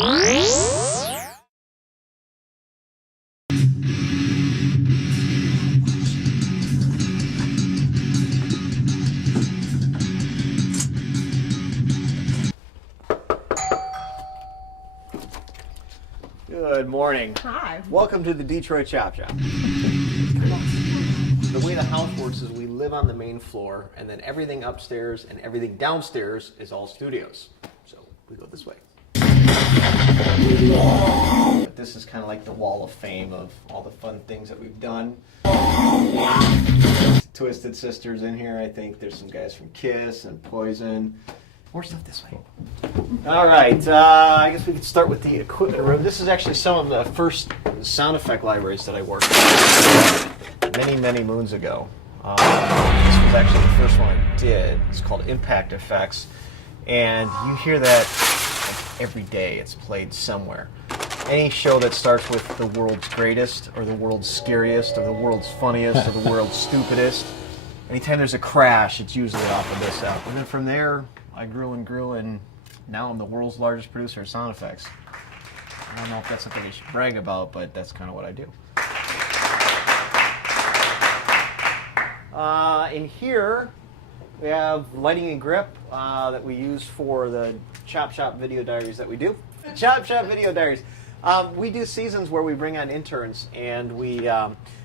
Good morning. Hi. Welcome to the Detroit Chop Shop. The way the house works is we live on the main floor, and then everything upstairs and everything downstairs is all studios. So we go this way. But this is kind of like the wall of fame of all the fun things that we've done. Twisted Sisters in here, I think. There's some guys from Kiss and Poison. More stuff this way. All right, I guess we could start with the equipment room. This is actually some of the first sound effect libraries that I worked with many moons ago. This was actually the first one I did. It's called Impact Effects, and you hear that like every day. It's played somewhere. Any show that starts with the world's greatest, or the world's scariest, or the world's funniest, or the world's stupidest, anytime there's a crash, it's usually off of this app. And then from there, I grew and grew, and now I'm the world's largest producer of sound effects. I don't know if that's something I should brag about, but that's kind of what I do. In here, we have lighting and grip that we use for the Chop Shop video diaries that we do. Chop Shop video diaries. We do seasons where we bring on interns, and we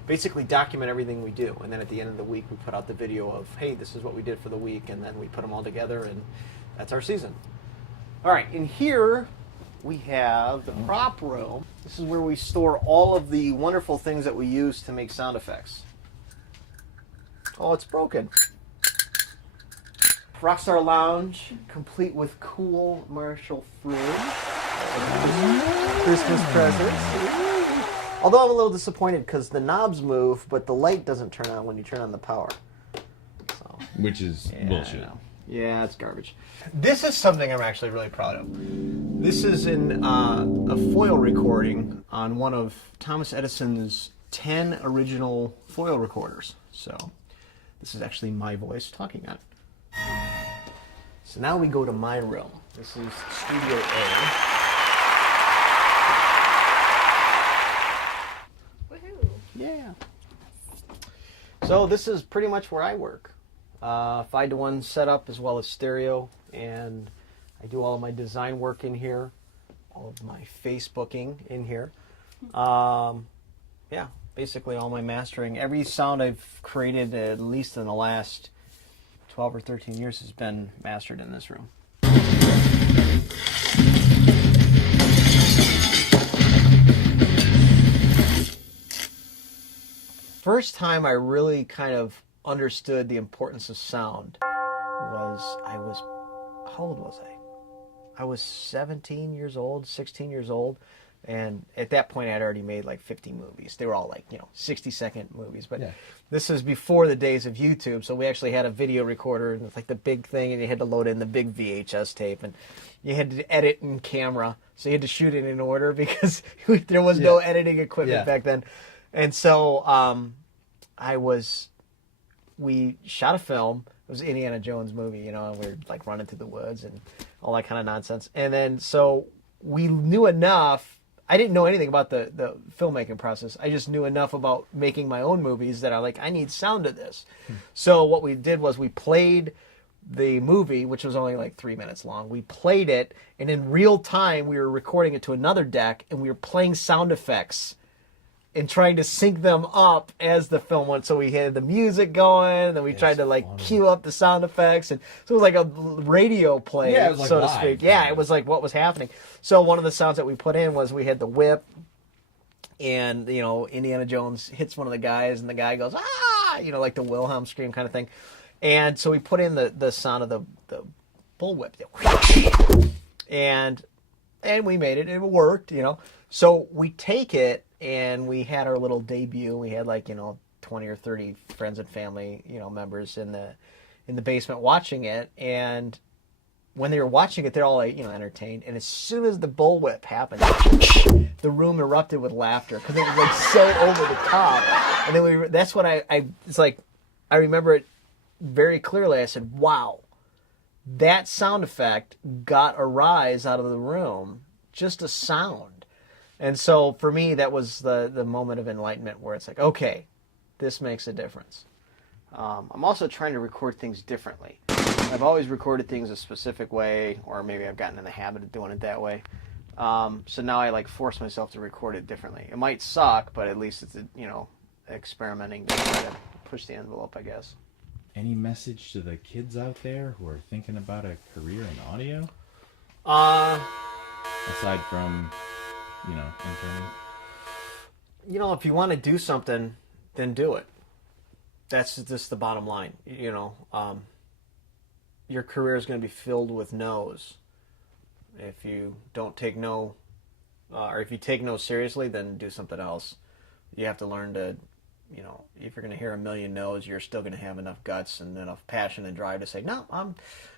basically document everything we do. And then at the end of the week, we put out the video of, hey, this is what we did for the week, and then we put them all together, and that's our season. All right, in here, we have the prop room. This is where we store all of the wonderful things that we use to make sound effects. Oh, it's broken. Rockstar Lounge, complete with cool Marshall fruit. Christmas presents. Although I'm a little disappointed because the knobs move, but the light doesn't turn on when you turn on the power. So, which is bullshit. Yeah, it's garbage. This is something I'm actually really proud of. This is in a foil recording on one of Thomas Edison's 10 original foil recorders. So this is actually my voice talking on it. So now we go to my room. This is Studio A. Yeah. So this is pretty much where I work. 5-to-1 setup as well as stereo, and I do all of my design work in here, all of my Facebooking in here. Yeah, basically all my mastering. Every sound I've created, at least in the last 12 or 13 years, has been mastered in this room. First time I really kind of understood the importance of sound was how old was I? I was 17 years old, 16 years old, and at that point I'd already made like 50 movies. They were all like, 60-second movies, but this was before the days of YouTube, so we actually had a video recorder, and it's like the big thing, and you had to load in the big VHS tape, and you had to edit in camera, so you had to shoot it in order because there was no editing equipment back then. And so we shot a film. It was an Indiana Jones movie, and we were like running through the woods and all that kind of nonsense. And then so we knew enough. I didn't know anything about the filmmaking process. I just knew enough about making my own movies that I need sound to this. So what we did was we played the movie, which was only like 3 minutes long. We played it, and in real time we were recording it to another deck, and we were playing sound effects and trying to sync them up as the film went. So we had the music going, and then we tried to cue up the sound effects, and so it was like a radio play, so to speak. Yeah, it was like what was happening. So one of the sounds that we put in was we had the whip, and Indiana Jones hits one of the guys, and the guy goes ah, like the Wilhelm scream kind of thing. And so we put in the sound of the bullwhip, and we made it. It worked, So we take it. And we had our little debut. We had 20 or 30 friends and family, members in the basement watching it. And when they were watching it, they're all entertained. And as soon as the bullwhip happened, the room erupted with laughter because it was so over the top. And then that's when I remember it very clearly. I said, "Wow, that sound effect got a rise out of the room just a sound. And so for me, that was the moment of enlightenment where it's like, okay, this makes a difference. I'm also trying to record things differently. I've always recorded things a specific way, or maybe I've gotten in the habit of doing it that way. So now I like force myself to record it differently. It might suck, but at least it's, experimenting to try to push the envelope, I guess. Any message to the kids out there who are thinking about a career in audio? Aside from, interning? If you want to do something, then do it. That's just the bottom line. Your career is going to be filled with no's. If you don't take no, or if you take no seriously, then do something else. You have to learn to, if you're going to hear a million no's, you're still going to have enough guts and enough passion and drive to say, no, I'm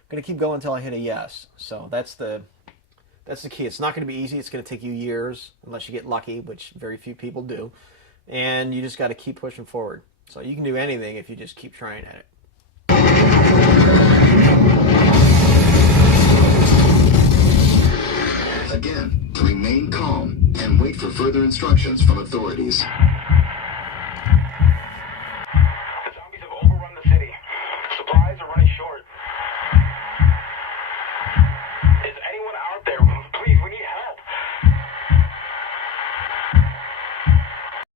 going to keep going until I hit a yes. So that's the key. It's not going to be easy. It's going to take you years, unless you get lucky, which very few people do. And you just got to keep pushing forward. So you can do anything if you just keep trying at it. Again, to remain calm and wait for further instructions from authorities.